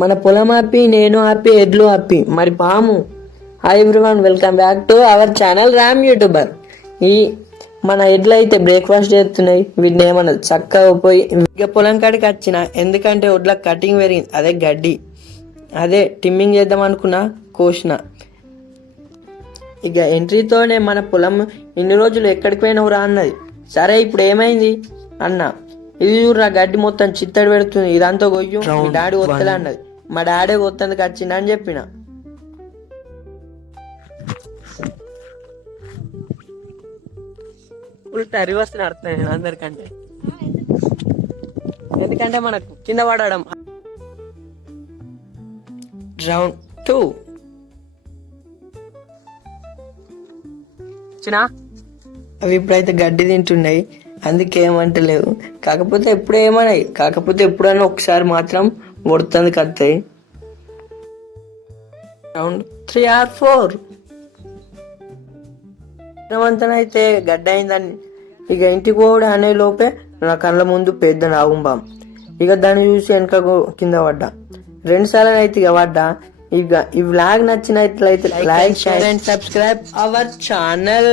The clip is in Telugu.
మన పొలం హ్యాపీ, నేను హ్యాపీ, ఎడ్లు హ్యాపీ, మరి పాము. Hi everyone, welcome back to our channel Ram YouTuber. ఈ మన ఎడ్లు అయితే బ్రేక్ఫాస్ట్ చేస్తున్నాయి. వీటిని ఏమన్నా చక్కగా పోయి ఇక పొలం కాడికి వచ్చిన, ఎందుకంటే ఒడ్ల కటింగ్ పెరిగింది. అదే గడ్డి, అదే టిమ్మింగ్ చేద్దాం అనుకున్నా, కోసిన. ఇక ఎంట్రీతోనే మన పొలం ఇన్ని రోజులు ఎక్కడికి పోయినవురా అన్నది. సరే ఇప్పుడు ఏమైంది అన్న, ఇది చూడరా గడ్డి మొత్తం చిత్తడి పెడుతుంది, ఇదంతా కొయ్యం, మీ డాడీ కొత్తలే అన్నది. మా డాడీ కొత్తందుకు వచ్చింది అని చెప్పిన. ఉల్టా రివర్స్ నడుస్తాను నేను అందరికంటే, ఎందుకంటే మనకు కింద పడడం. రౌండ్ 2 చిన్నా, అవి ఇప్పుడైతే గడ్డి తింటున్నాయి, అందుకే ఏమంటలేవు. కాకపోతే ఎప్పుడు ఏమన్నాయి, కాకపోతే ఎప్పుడైనా ఒకసారి మాత్రం ఒడుతుంది కత్తాయి. రౌండ్ 3 or 4 అయితే గడ్డ అయిందని ఇక ఇంటికి పోవడం అనే లోపే నా కళ్ళ ముందు పెద్ద నాగుంబాం. ఇక దాన్ని చూసి వెనక కింద పడ్డా. 2 సార్లు అయితే ఇక పడ్డా. ఇక ఈ వ్లాగ్ నచ్చినట్లయితే like, share and subscribe our channel.